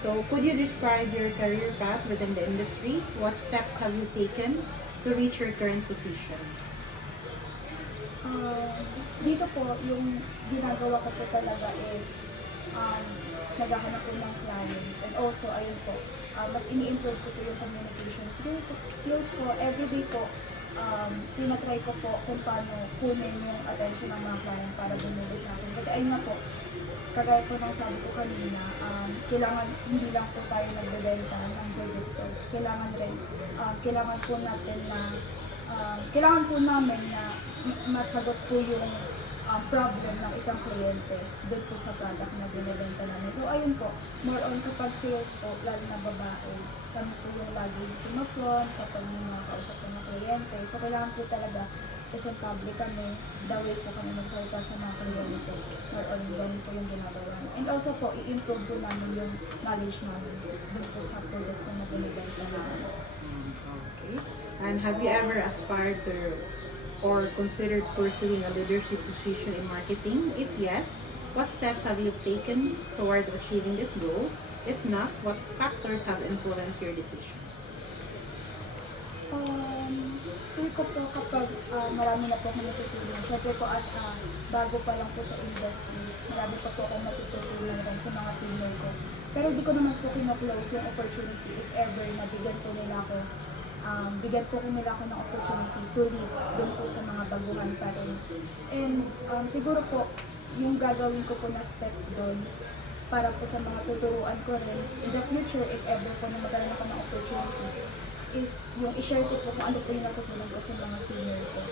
So, could you describe your career path within the industry? What steps have you taken to reach your current position? Dito po, yung ginagawa ko po talaga is naghahanap po ng client. And also, ayun po, mas ini-improve ko po yung communication skills ko. Everyday po, tinatry ko po kung paano kunin yung attention ng mga client para bumili sa akin. Kasi ayun na po, kagaya po ng sabi ko kanina, kailangan hindi lang po tayo nagbebenta ng produkto. Kailangan po natin na kailangan po namin na masagot po yung problem ng isang kliyente doon po sa product na binibenta namin. So ayun po, more on kapag sales po, lalo na babae, kami po yung lagi tumafront kapag may mga kausap po ng kliyente. So kailangan po talaga presentable kami, the way po kami magsalita sa mga kliyente. More on ganun po yung ginagawa namin. And also po, i-improve po namin yung knowledge namin doon po sa product na binibenta namin. Okay. And have you ever aspired to or considered pursuing a leadership position in marketing? If yes, what steps have you taken towards achieving this goal? If not, what factors have influenced your decision? Feel ko po kapag marami na po akong natutunan. Siyempre po as bago pa lang po sa industry, marami pa po akong natutunan rin sa mga senior ko. Pero di ko naman po kina-close yung opportunity if ever nabigyan po nila ako ng opportunity to lead dun po sa mga baguhan pa rin. And siguro po, yung gagawin ko po na step doon para po sa mga tuturuan ko rin in the future if ever po na magkaroon ako ng opportunity is yung i-share ko po kung ano po yung natutunan ko sa mga senior ko.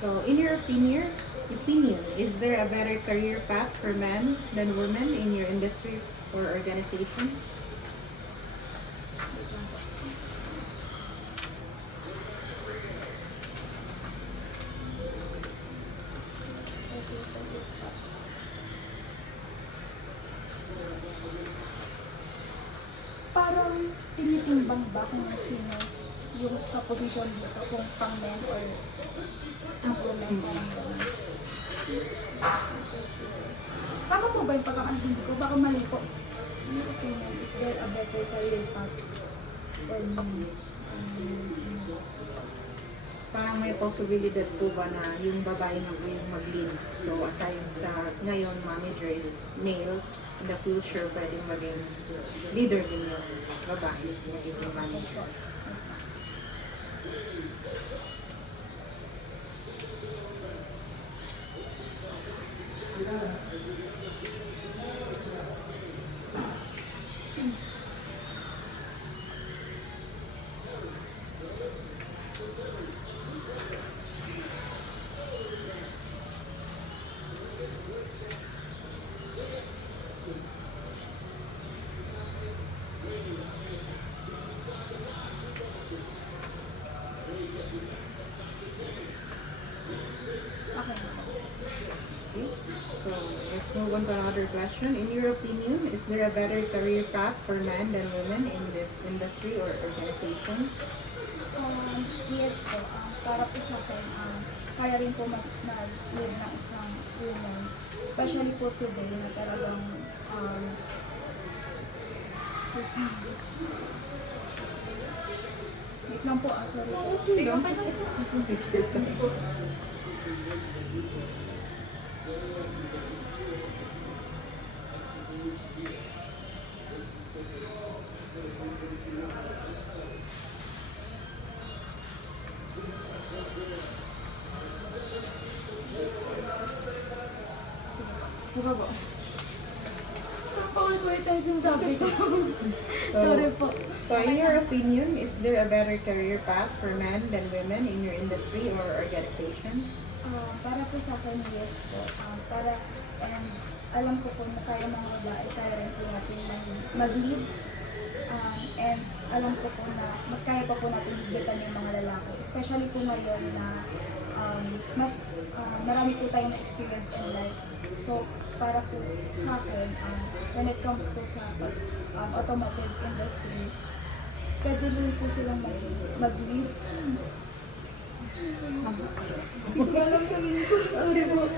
So, in your opinion, is there a better career path for men than women in your industry or organization? Parang tinitimbang ba kung sino yung sa position dito, kung pang men or ang women, parang gano'n. Tama po ba yung pagkakaintindi ko? Baka mali po. In your opinion, is there a better career path for me? Parang may posibilidad po ba na yung babae na po yung mag-lead? So, aside sa ngayon, manager is male, in the future, pwedeng maging leader din yung babae, magiging manager. Okay. Okay. So, let's move on to another question. In your opinion, is there a better career path for men than women in this industry or organization? Yes po. Para po sa akin, kaya rin po mag-lead ng isang woman. Especially po today na talagang wait lang po, sorry po. Sige po. Pakawal tayo sinasabi ko. Sorry po. So, in your opinion, is there a better career path for men than women in your industry or organization? Para po sa akin, yes po. And alam ko po na kaya mga babae, kaya rin po natin mag-lead. And alam ko po na mas kaya pa po natin higatan yung mga lalaki. Especially po ngayon na marami po tayong experience in life. So, para po sa akin, when it comes po sa automotive industry, pwede rin po silang mag-lead. Hindi ko alam sabihin ko. Sorry po.